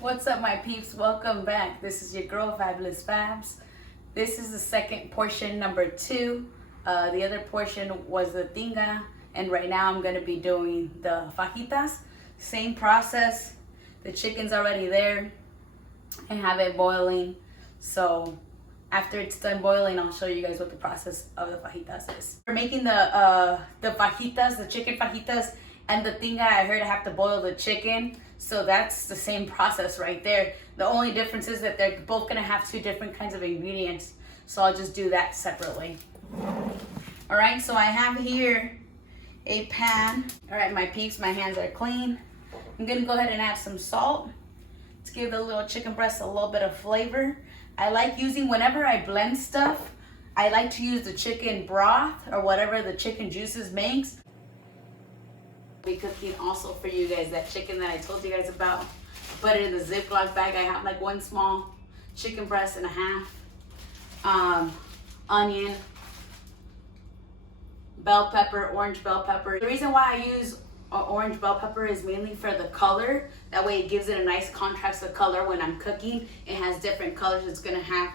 What's up, my peeps? Welcome back. This is your girl, Fabulous Fabs. This is the second portion, number 2. The other portion was the tinga, and right now I'm going to be doing the fajitas. Same process. The chicken's already there. I have it boiling. So after it's done boiling, I'll show you guys what the process of the fajitas is. For making the fajitas, the chicken fajitas, and the tinga, I heard I have to boil the chicken. So that's the same process right there. The only difference is that they're both gonna have 2 different kinds of ingredients. So I'll just do that separately. All right, so I have here a pan. All right, my peeps, my hands are clean. I'm gonna go ahead and add some salt to give the little chicken breast a little bit of flavor. I like using, whenever I blend stuff, I like to use the chicken broth or whatever the chicken juices makes. Be cooking also for you guys that chicken that I told you guys about. Put it in the Ziploc bag. I have like 1 small chicken breast and a half. Onion, bell pepper, orange bell pepper. The reason why I use orange bell pepper is mainly for the color. That way it gives it a nice contrast of color when I'm cooking. It has different colors. It's gonna have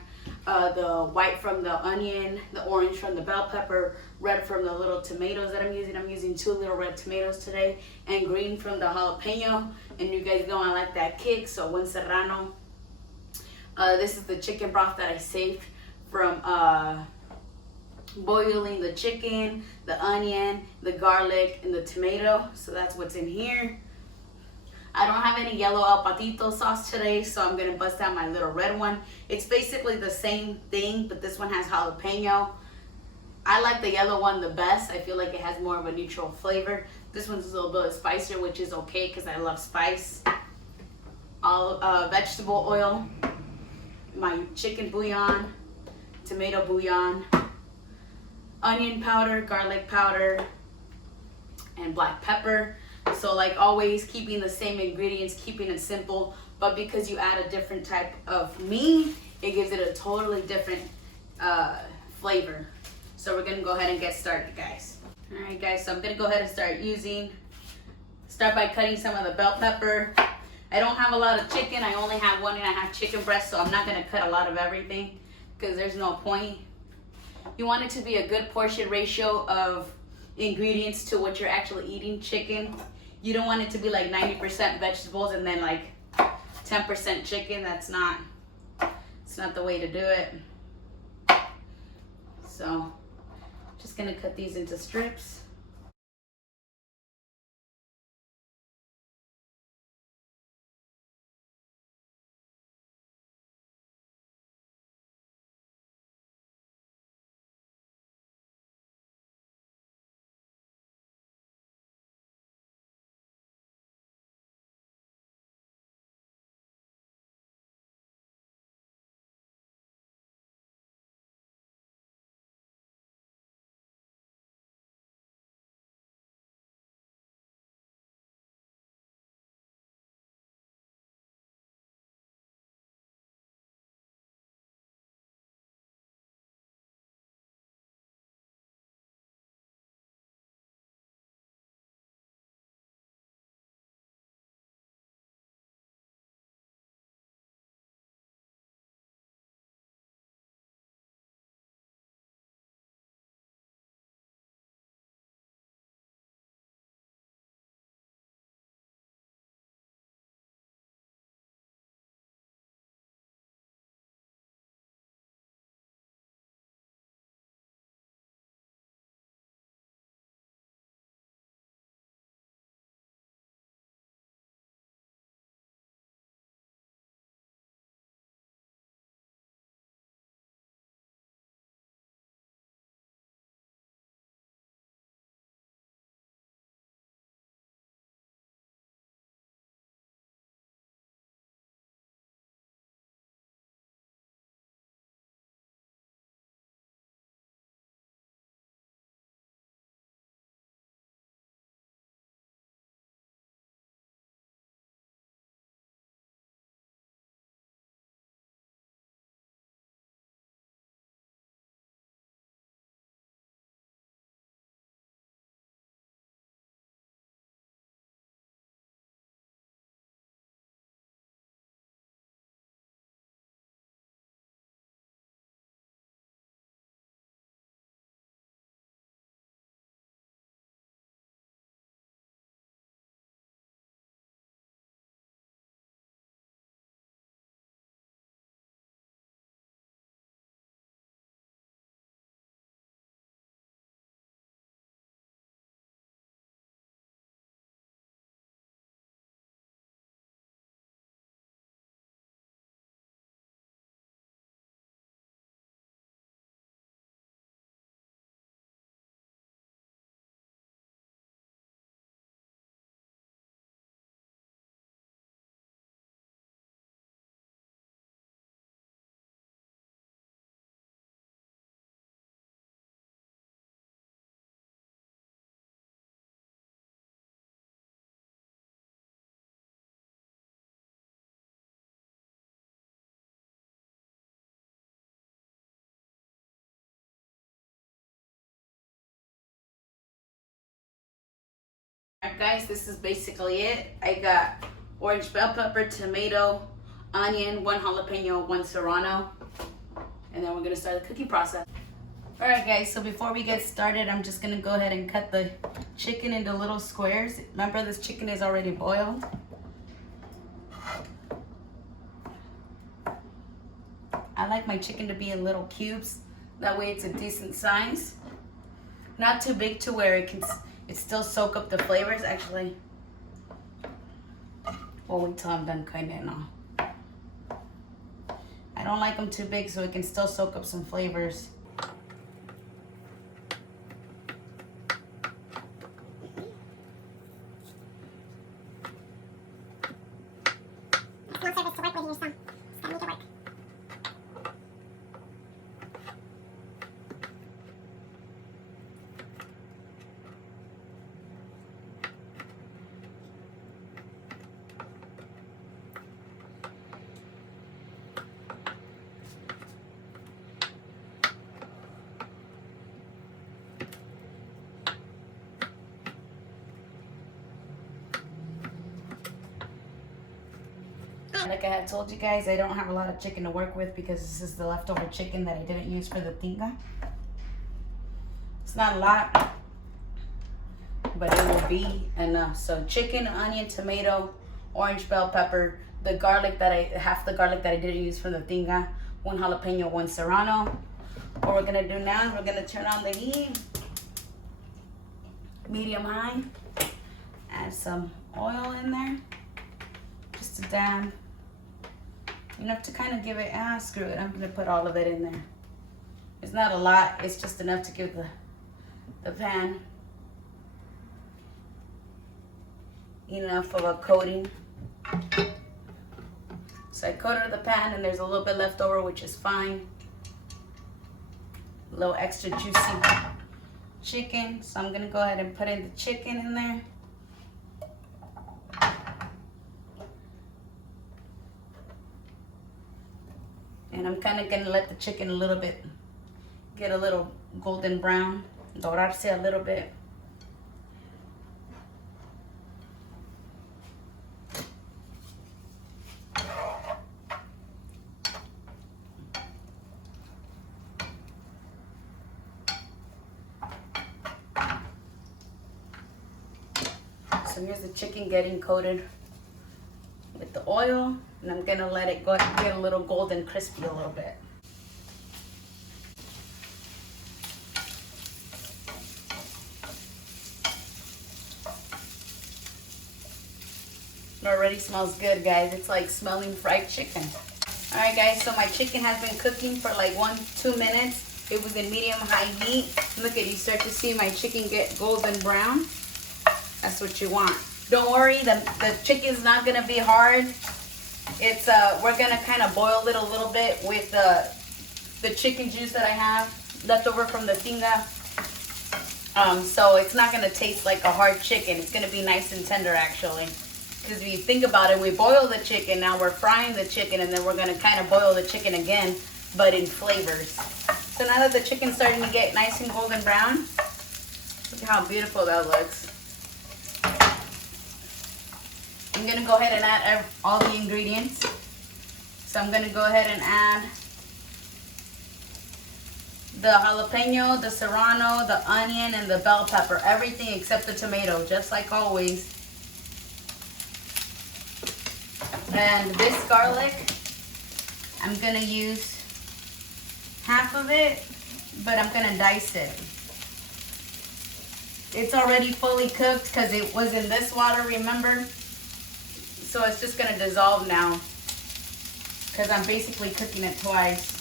the white from the onion, the orange from the bell pepper, red from the little tomatoes that I'm using. I'm using 2 little red tomatoes today, and green from the jalapeno. And you guys know I like that kick, so 1 serrano. This is the chicken broth that I saved from boiling the chicken, the onion, the garlic, and the tomato. So that's what's in here. I don't have any yellow El Patito sauce today, so I'm gonna bust out my little red one. It's basically the same thing, but this one has jalapeno. I like the yellow one the best. I feel like it has more of a neutral flavor. This one's a little bit spicier, which is okay because I love spice. Vegetable oil, my chicken bouillon, tomato bouillon, onion powder, garlic powder, and black pepper. So like always, keeping the same ingredients, keeping it simple, but because you add a different type of meat, it gives it a totally different flavor. So we're gonna go ahead and get started, guys. All right, guys, so I'm gonna go ahead and start by cutting some of the bell pepper. I don't have a lot of chicken. I only have 1.5 chicken breasts, so I'm not gonna cut a lot of everything because there's no point. You want it to be a good portion ratio of ingredients to what you're actually eating. Chicken, you don't want it to be like 90% vegetables and then like 10% chicken. It's not the way to do it. So just gonna cut these into strips. Alright guys, this is basically it. I got orange bell pepper, tomato, onion, 1 jalapeno, 1 serrano. And then we're gonna start the cooking process. Alright guys, so before we get started, I'm just gonna go ahead and cut the chicken into little squares. Remember, this chicken is already boiled. I like my chicken to be in little cubes. That way it's a decent size. Not too big to where it still soak up the flavors. Actually, we'll wait till I'm done cutting it now. I don't like them too big so it can still soak up some flavors. Like I had told you guys, I don't have a lot of chicken to work with because this is the leftover chicken that I didn't use for the tinga. It's not a lot, but it will be enough. So chicken, onion, tomato, orange bell pepper, the garlic half the garlic that I didn't use for the tinga, 1 jalapeno, 1 serrano. What we're gonna do now is we're gonna turn on the heat, medium high, add some oil in there, just a dab. Enough to kind of give it, screw it, I'm gonna put all of it in there. It's not a lot, it's just enough to give the pan enough of a coating. So I coated the pan and there's a little bit left over, which is fine. A little extra juicy chicken. So I'm gonna go ahead and put in the chicken in there. And I'm kind of gonna let the chicken get a little golden brown, dorarse a little bit. So here's the chicken getting coated with the oil, and I'm gonna let it go get a little golden crispy a little bit. It already smells good, guys. It's like smelling fried chicken. All right, guys, so my chicken has been cooking for like 1-2 minutes. It was in medium-high heat. Look at, you start to see my chicken get golden brown. That's what you want. Don't worry, the chicken's not gonna be hard. It's we're gonna kind of boil it a little bit with the chicken juice that I have left over from the tinga. So it's not gonna taste like a hard chicken. It's gonna be nice and tender actually. Because if you think about it, we boil the chicken, now we're frying the chicken, and then we're gonna kind of boil the chicken again, but in flavors. So now that the chicken's starting to get nice and golden brown, look at how beautiful that looks. I'm gonna go ahead and add all the ingredients. So I'm gonna go ahead and add the jalapeno, the serrano, the onion, and the bell pepper. Everything except the tomato, just like always. And this garlic, I'm gonna use half of it, but I'm gonna dice it. It's already fully cooked because it was in this water, remember? So it's just gonna dissolve now because I'm basically cooking it twice.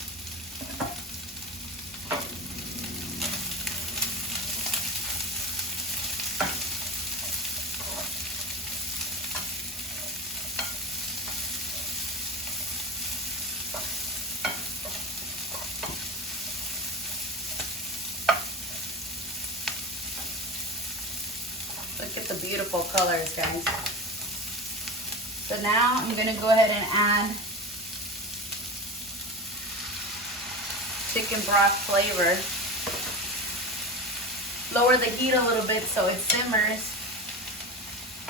Look at the beautiful colors, guys. So now I'm gonna go ahead and add chicken broth flavor. Lower the heat a little bit so it simmers.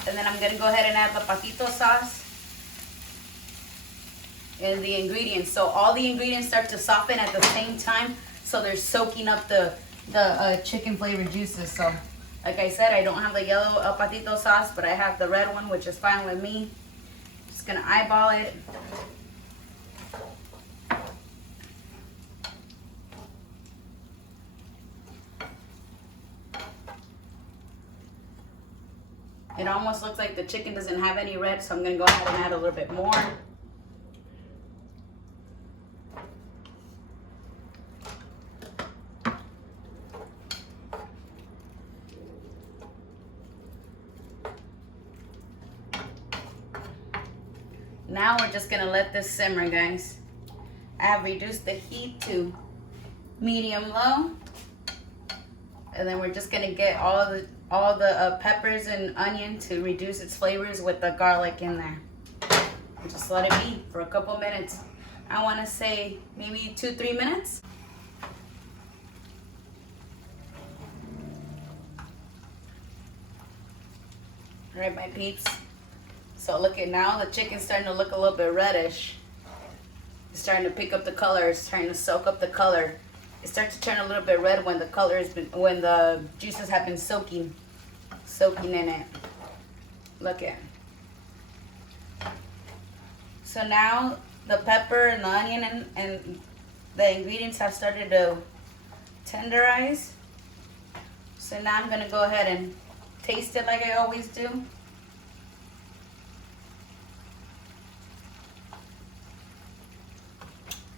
And then I'm gonna go ahead and add the patito sauce and the ingredients. So all the ingredients start to soften at the same time, so they're soaking up the chicken flavored juices. So like I said, I don't have the yellow patito sauce, but I have the red one, which is fine with me. Just gonna eyeball it. It almost looks like the chicken doesn't have any red, so I'm gonna go ahead and add a little bit more. Now we're just gonna let this simmer, guys. I have reduced the heat to medium low. And then we're just gonna get all the peppers and onion to reduce its flavors with the garlic in there. And just let it be for a couple minutes. I wanna say maybe 2-3 minutes. All right, my peeps. So look at now, the chicken's starting to look a little bit reddish. It's starting to pick up the color. It's starting to soak up the color. It starts to turn a little bit red when the color has been, when the juices have been soaking in it. Look at. So now the pepper and the onion and the ingredients have started to tenderize. So now I'm gonna go ahead and taste it like I always do.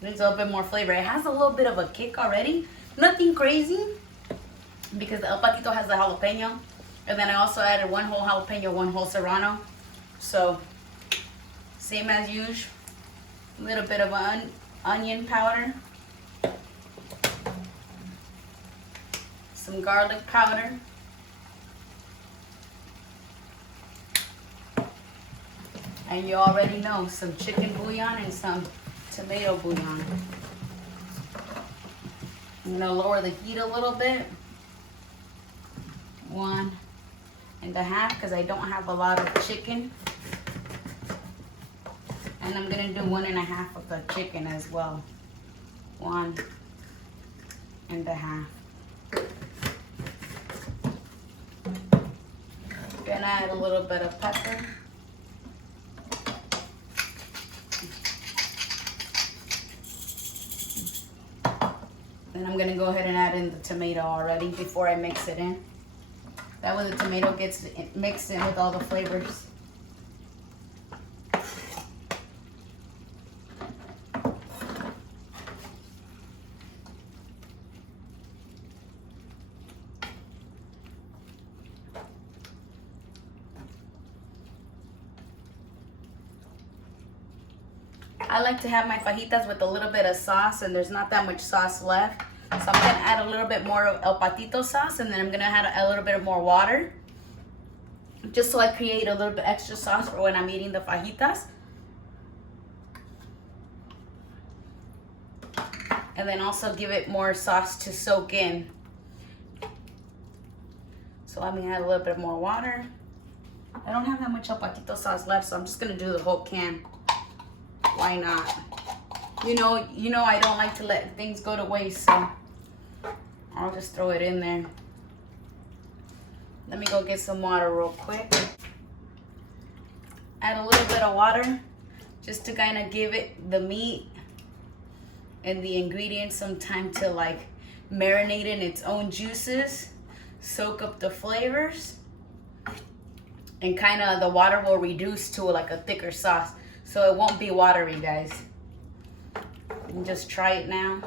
Needs a little bit more flavor. It has a little bit of a kick already. Nothing crazy, because the El Patito has the jalapeno. And then I also added 1 whole jalapeno, 1 whole serrano. So, same as usual. A little bit of onion powder. Some garlic powder. And you already know, some chicken bouillon and some tomato bouillon. I'm gonna lower the heat a little bit. 1.5, because I don't have a lot of chicken. And I'm gonna do 1.5 of the chicken as well. 1.5. Gonna add a little bit of pepper. Then I'm gonna go ahead and add in the tomato already before I mix it in. That way the tomato gets mixed in with all the flavors. I like to have my fajitas with a little bit of sauce, and there's not that much sauce left. So I'm gonna add a little bit more of El Patito sauce, and then I'm gonna add a little bit more water, just so I create a little bit extra sauce for when I'm eating the fajitas. And then also give it more sauce to soak in. So let me add a little bit more water. I don't have that much El Patito sauce left, so I'm just gonna do the whole can. Why not? You know I don't like to let things go to waste, so I'll just throw it in there. Let me go get some water real quick. Add a little bit of water just to kind of give it, the meat and the ingredients, some time to like marinate in its own juices, soak up the flavors, and kind of the water will reduce to like a thicker sauce. So it won't be watery, guys. And just try it now.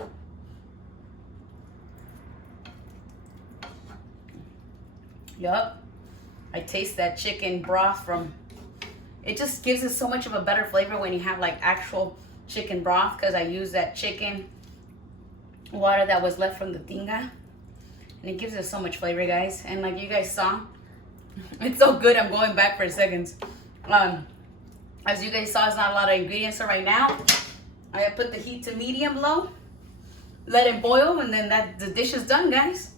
Yup. I taste that chicken broth from, it just gives it so much of a better flavor when you have like actual chicken broth, because I use that chicken water that was left from the tinga. And it gives it so much flavor, guys. And like you guys saw, it's so good, I'm going back for seconds. As you guys saw, it's not a lot of ingredients. So right now, I gotta put the heat to medium low, let it boil, and then the dish is done, guys.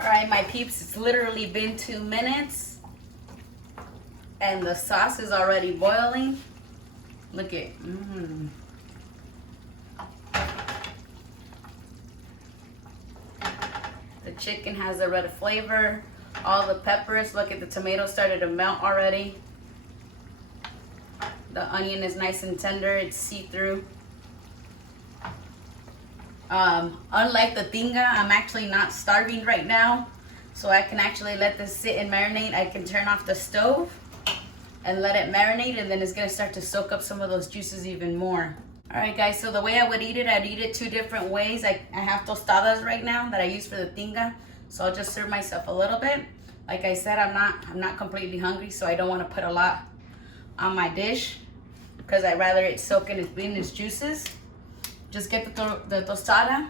All right, my peeps, it's literally been 2 minutes and the sauce is already boiling. Look at, The chicken has a red flavor. All the peppers, look at the tomatoes started to melt already. The onion is nice and tender, it's see-through. Unlike the tinga, I'm actually not starving right now, so I can actually let this sit and marinate. I can turn off the stove and let it marinate, and then it's gonna start to soak up some of those juices even more. All right, guys, so the way I would eat it, I'd eat it 2 different ways. I have tostadas right now that I use for the tinga, so I'll just serve myself a little bit. Like I said, I'm not completely hungry, so I don't want to put a lot on my dish because I'd rather it soak in its juices. Just get the tostada,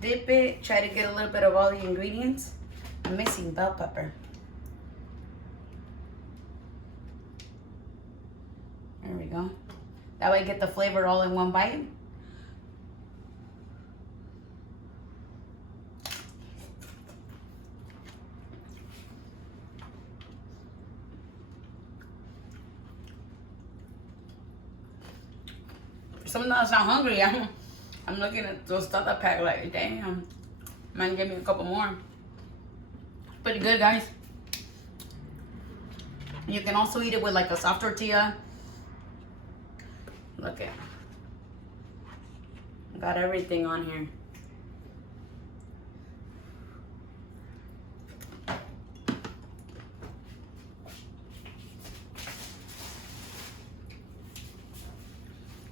dip it, try to get a little bit of all the ingredients. I'm missing bell pepper. There we go. That way I get the flavor all in one bite. Sometimes I'm hungry. I'm looking at those tostada pack like, damn, might give me a couple more. Pretty good, guys. You can also eat it with like a soft tortilla. Look at, got everything on here.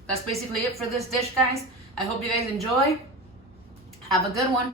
That's basically it for this dish, guys. I hope you guys enjoy. Have a good one.